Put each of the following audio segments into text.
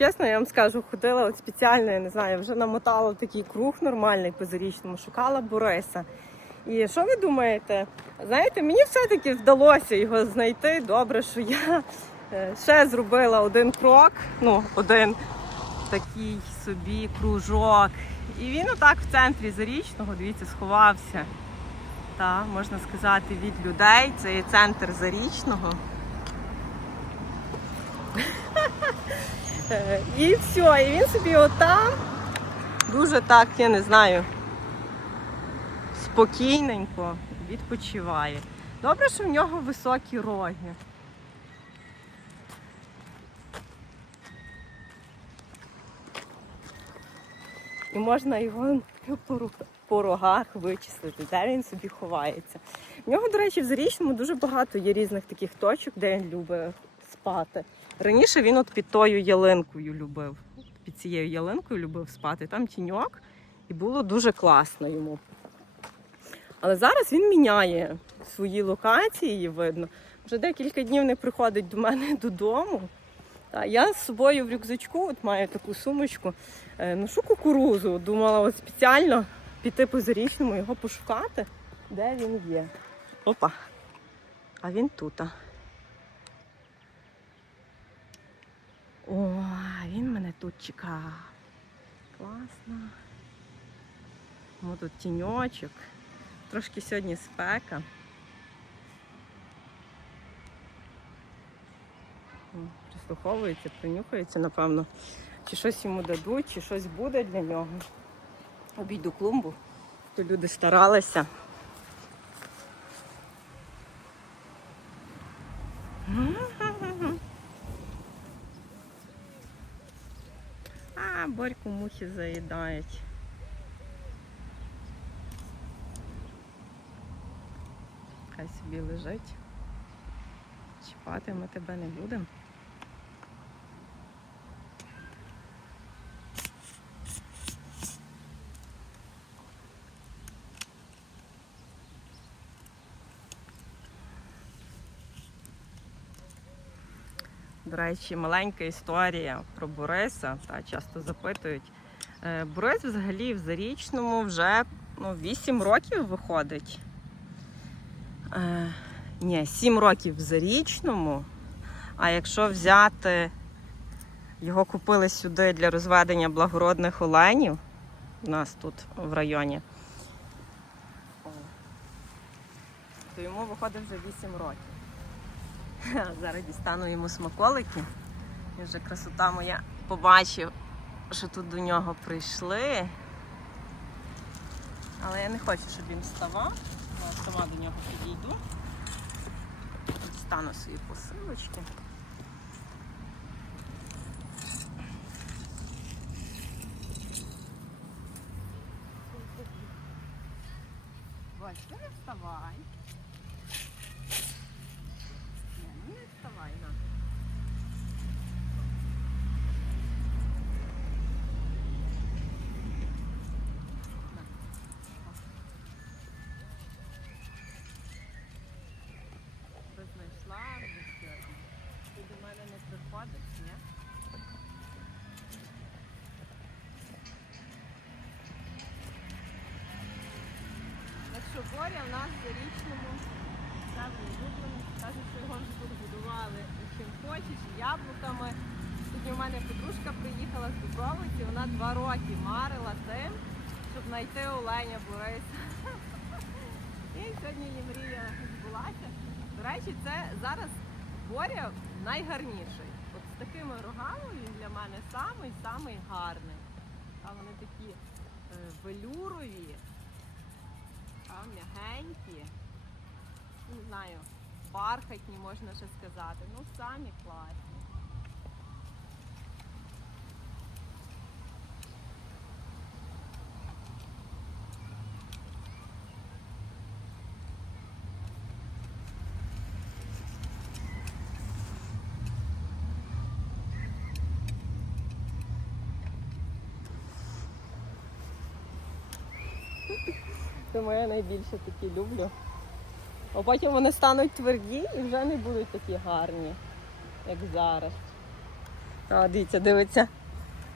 чесно, я вам скажу, ходила от спеціально, я не знаю, вже намотала такий круг нормальний по зарічному, шукала Бориса. І що ви думаєте? Знаєте, мені все-таки вдалося його знайти. Добре, що я е, ще зробила один крок, ну, один такий собі кружок. І він отак в центрі зарічного, дивіться, сховався. Та, можна сказати, від людей. Це є центр зарічного. Е, І все, і він собі отам дуже так, я не знаю, спокійненько відпочиває. Добре, що в нього високі роги. І можна його по, рогах вичислити, де він собі ховається. В нього, до речі, в Зарічному дуже багато є різних таких точок, де він любить спати. Раніше він от під тою ялинкою любив. Під цією ялинкою любив спати. Там тіньок, і було дуже класно йому. Але зараз він міняє свої локації, видно. Вже декілька днів не приходить до мене додому. Я з собою в рюкзачку от маю таку сумочку, е, ношу кукурузу. Думала от спеціально піти по зарічному його пошукати, де він є. Опа. А він тут. О, він мене тут чекав. Класно. О, тут тіньочок. Трошки сьогодні спека. Прислуховується, принюхається, напевно. Чи щось йому дадуть, чи щось буде для нього. Обійду клумбу, то люди старалися. А, борьку мухи заїдають. Хай собі лежить. Чіпати ми тебе не будемо. До речі, маленька історія про Бориса, та часто запитують. Е, Борис взагалі в Зарічному вже ну, 8 років виходить. Е, ні, 7 років в Зарічному. А якщо взяти, його купили сюди для розведення благородних оленів у нас тут в районі, то йому виходить вже 8 років. Зараз дістану йому смаколики. І вже красота моя побачив, що тут до нього прийшли. Але я не хочу, щоб він вставав. Я сама до нього підійду. Дістану свої посилочки. Ти не вставай. Ні, ну не вставай, на. На. Ти знайшла вже сьогодні. Ти до мене не приходиш, ні? Боря в нас в зарічному Саме улюблений. Каже, що його вже тут будували чим хочеш, яблуками. Сьогодні у мене подружка приїхала з Дубровиці, вона два роки марила тим, щоб знайти оленя Бориса. І сьогодні її мрія збулася. До речі, це зараз Боря найгарніший. От з такими рогами він для мене самий-самий гарний. А вони такі е, велюрові, м'ягенькі не знаю, бархатні, можна ще сказати. Ну, самі класні. Тому я найбільше такі люблю. А потім вони стануть тверді і вже не будуть такі гарні, як зараз. А, дивіться, дивиться.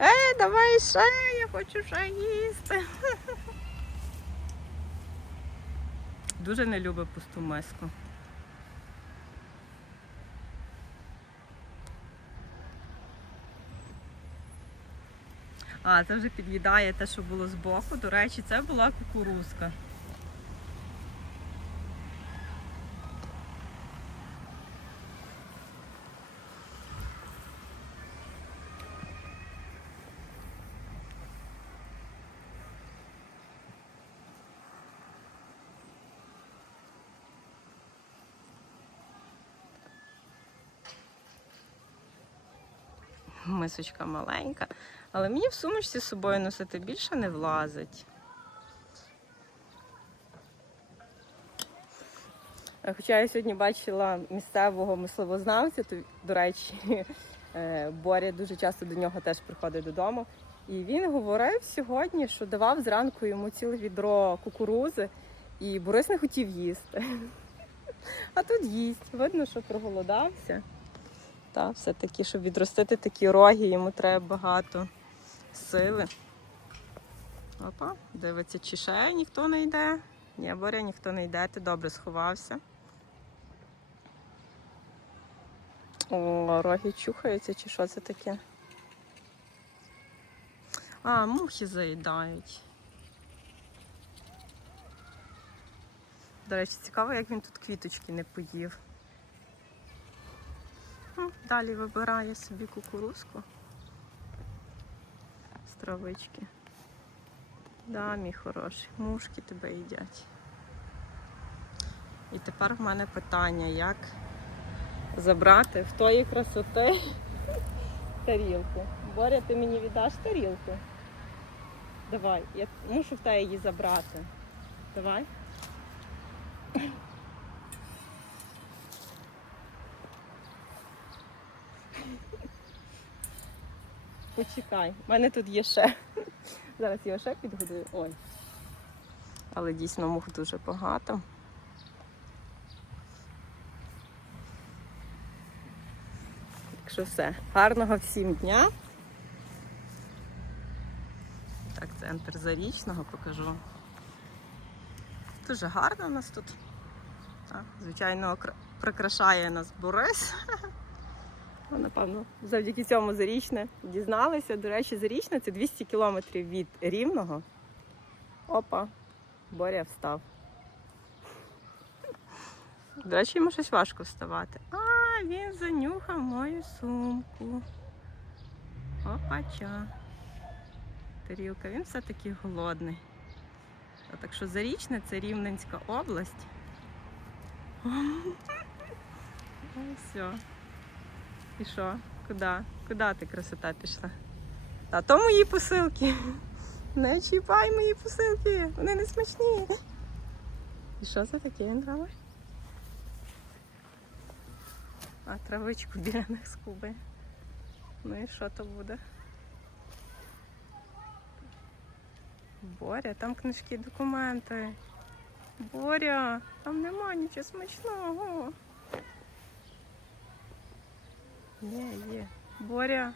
Е, давай ще, я хочу ще їсти. Дуже не любить пусту миску. А, це вже під'їдає те, що було збоку. До речі, це була кукурузка. Мисочка маленька, але мені в сумочці з собою носити більше не влазить. Е, Хоча я сьогодні бачила місцевого мисливознавця, то, до речі, е, Боря дуже часто до нього теж приходить додому. І він говорив сьогодні, що давав зранку йому ціле відро кукурузи, і Борис не хотів їсти. А тут їсть. Видно, що проголодався. Та, все-таки, щоб відростити такі роги, йому треба багато сили. Опа, дивиться, чи ще ніхто не йде. Ні, Боря, ніхто не йде, ти добре сховався. О, роги чухаються, чи що це таке? А, мухи заїдають. До речі, цікаво, як він тут квіточки не поїв. Далі вибирає собі кукурузку з травички. Да, мій хороший, мушки тебе їдять. І тепер в мене питання, як забрати в тої красоти тарілку. Боря, ти мені віддаш тарілку? Давай, я мушу в тебе її забрати. Давай. Почекай, в мене тут є ще. Зараз я ще підгодую. Ой. Але дійсно мух дуже багато. Так що все. Гарного всім дня. Так, центр зарічного покажу. Дуже гарно у нас тут. Так, звичайно, прикрашає нас Борис. Напевно, завдяки цьому зарічне дізналися. До речі, зарічне це 200 кілометрів від Рівного. Опа, Боря встав. До речі, йому щось важко вставати. А, він занюхав мою сумку. Опача. Тарілка, він все-таки голодний. А так що Зарічне це Рівненська область. Все. І що? Куди? Куди ти красота пішла? Та то мої посилки. Не чіпай мої посилки, вони не смачні. І що це таке він робить? А травичку біля них скуби. Ну і що то буде? Боря, там книжки, документи. Боря, там нема нічого смачного. Є, є. Боря.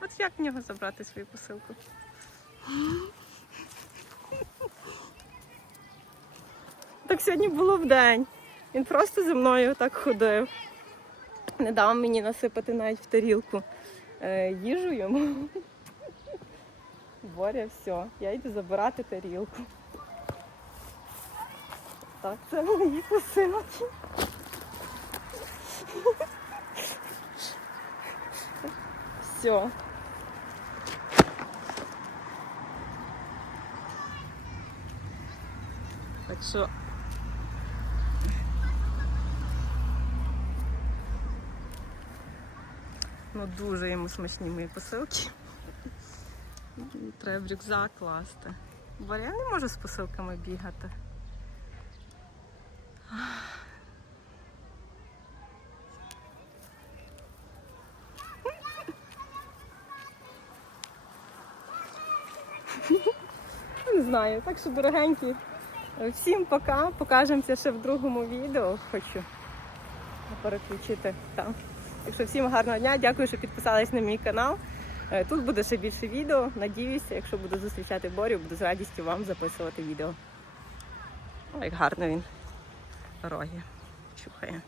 От як в нього забрати свою посилку? Так сьогодні було в день. Він просто зі мною так ходив. Не дав мені насипати навіть в тарілку е, їжу йому. Боря, все, я йду забирати тарілку. Так, це мої посилки. Все. Так що. Ну, дуже йому смачні мої посилки. Треба в рюкзак класти. Бо я не можу з посилками бігати. Знаю. Так що, дорогенькі, всім пока. Покажемося ще в другому відео. Хочу переключити там. Так що всім гарного дня, дякую, що підписались на мій канал. Е, Тут буде ще більше відео. Надіюся, якщо буду зустрічати Борю, буду з радістю вам записувати відео. О, як гарно він роги чухає.